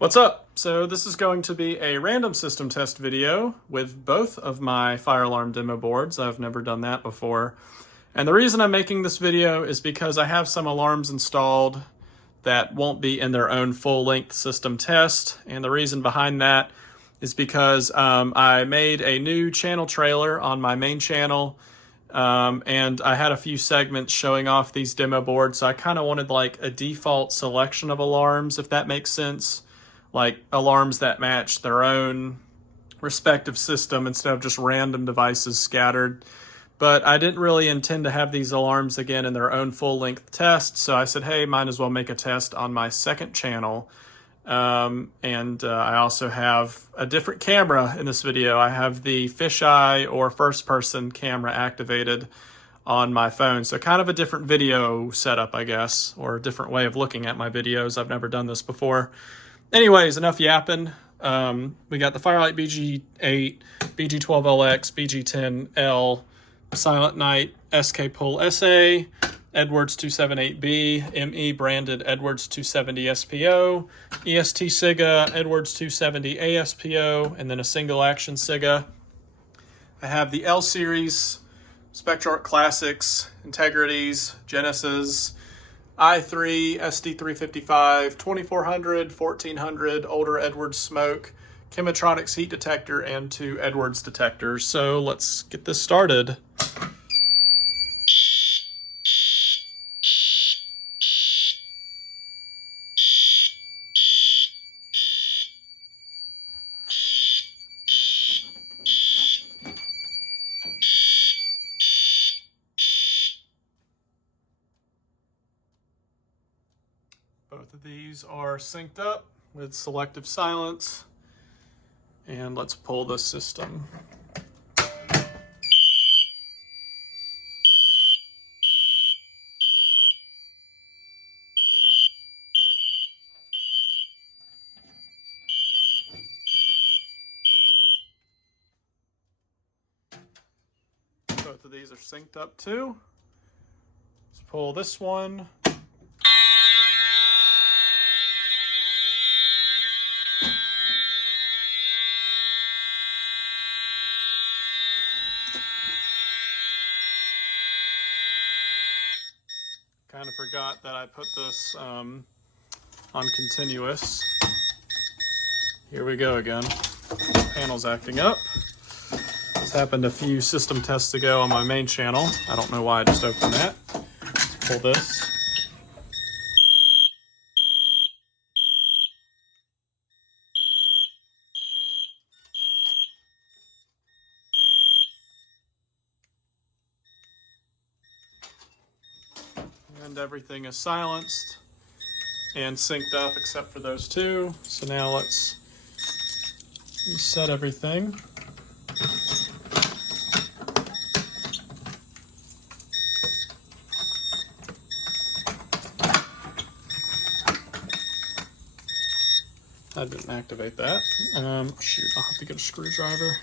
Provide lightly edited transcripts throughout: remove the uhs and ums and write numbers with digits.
What's up? So this is going to be a random system test video with both of my fire alarm demo boards. I've never done that before. And the reason I'm making this video is because I have some alarms installed that won't be in their own full-length system test. And the reason behind that is because I made a new channel trailer on my main channel, and I had a few segments showing off these demo boards. So I kind of wanted like a default selection of alarms, if that makes sense. Like alarms that match their own respective system instead of just random devices scattered. But I didn't really intend to have these alarms again in their own full-length test, so I said, hey, might as well make a test on my second channel. I also have a different camera in this video. I have the fisheye or first-person camera activated on my phone, so kind of a different video setup, I guess, or a different way of looking at my videos. I've never done this before. Anyways, enough yapping. We got the Firelight BG8, BG12LX, BG10L, Silent Night, SK Pull SA, Edwards 278B, ME branded Edwards 270 SPO, EST SIGA, Edwards 270 ASPO, and then a single action SIGA. I have the L series, SpectrArc Classics, Integrities, Genesis, i3, SD355, 2400, 1400, older Edwards smoke, Chemitronics heat detector, and 2 Edwards detectors. So let's get this started. Both of these are synced up with selective silence, and let's pull the system. Both of these are synced up too. Let's pull this one. Kind of forgot that I put this on continuous. Here we go again. Panel's acting up. This happened a few system tests ago on my main channel. I don't know why I just opened that. Let's pull this. And everything is silenced and synced up except for those two. So now let's reset everything. I didn't activate that. Shoot, I'll have to get a screwdriver.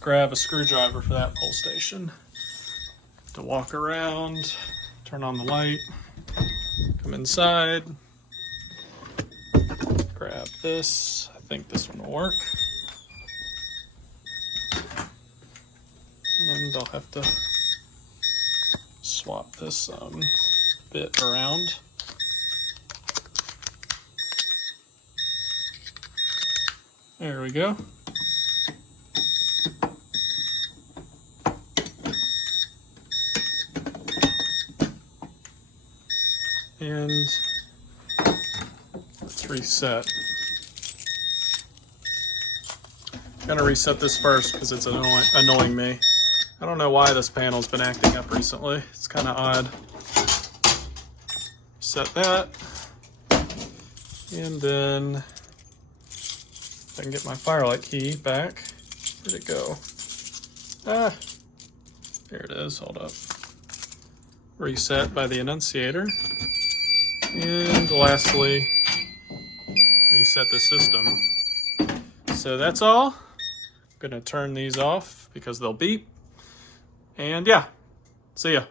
Grab a screwdriver for that pull station. To walk around, turn on the light, come inside, grab this. I think this one will work. And I'll have to swap this bit around. There we go. And let's reset. I'm gonna reset this first because it's annoying me. I don't know why this panel's been acting up recently. It's kind of odd. Set that. And then if I can get my Firelight key back. Where'd it go? Ah, there it is. Hold up. Reset by the annunciator. And lastly, reset the system. So that's all. I'm gonna turn these off because they'll beep. And yeah, see ya.